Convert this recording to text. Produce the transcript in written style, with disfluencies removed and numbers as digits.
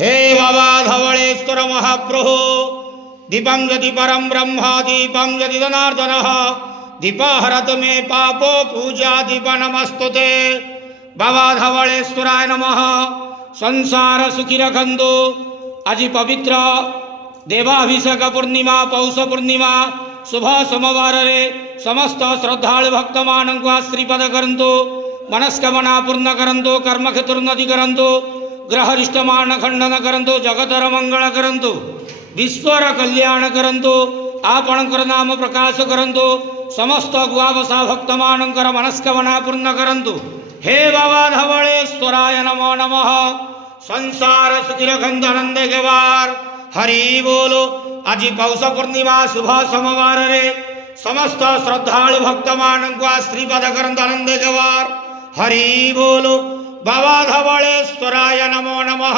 हे बाबा धवळेश्वर महाप्रभो दीपं यदि परं ब्रह्म दीपं यदि जनार्दनः दीपहरत मे पापो पूजा दीप नमस्तुते। बाबा धवळेश्वराय नमः। संसार सुखी रखंतु। आज पवित्र देवाभिषेक पूर्णिमा पौष पूर्णिमा शुभ सोमवार रे समस्त श्रद्धालु भक्त मानक आशीर्वाद करंतु। मनस्कामना पूर्ण करंतु। कर्म क्षेत्रोन्नति करंतु। ग्रहरिष्टमान खंडन करंतु। जगतर मंगल करंतु। विश्वर कल्याण करंतु। आपणकर नाम प्रकाश करंतु। समस्त गुआवसा भक्त मानकर मनस्कामना पूर्ण करंतु। हे बाबा धवळेश्वराय नमो नमः। संसार सुखी रखंतु आनंदे गेवार। हरि बोलो। आज पौष पूर्णिमा शुभ सोमवार रे समस्त श्रद्धालु भक्त मानक आशीर्वाद करंतु आनंदे गेवार। हरि बोलो। बाबा धवळेश्वराय नमो नमः।